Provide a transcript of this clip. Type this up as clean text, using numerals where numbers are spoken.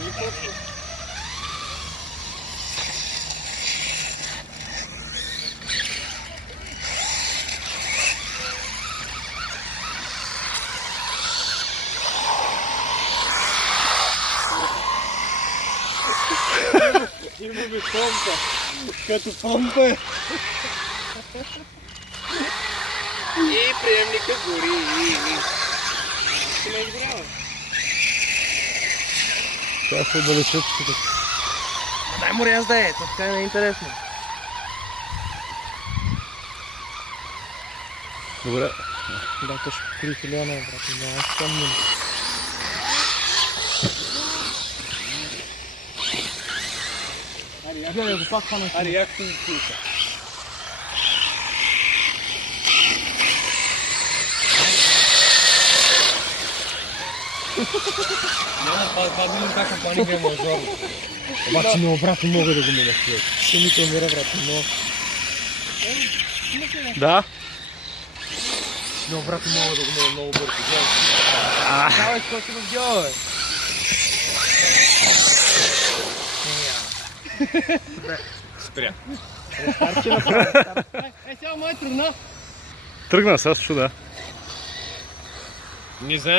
Или почва? Имаме помпа. Като помпа. И приемника гори. Ще ме изгорява. Това се отдалечат тук. Дай му ряз да е, така не е интересно. Добре. Да, то ще покори филиона, брат. Няма спомням. Гледай го пак хвана. Ари, як ти писа. Няма, това видим как паника е мажорно. Обаче много брат не мога да го минеш. Ще ми камера, брат, но... Да? Но, брат, не мога да го мине много бързо. Давай, скочи в дяла, бе. Спря. Рестарче направи. Сега май тръгна. Тръгна с чуда. Не знам.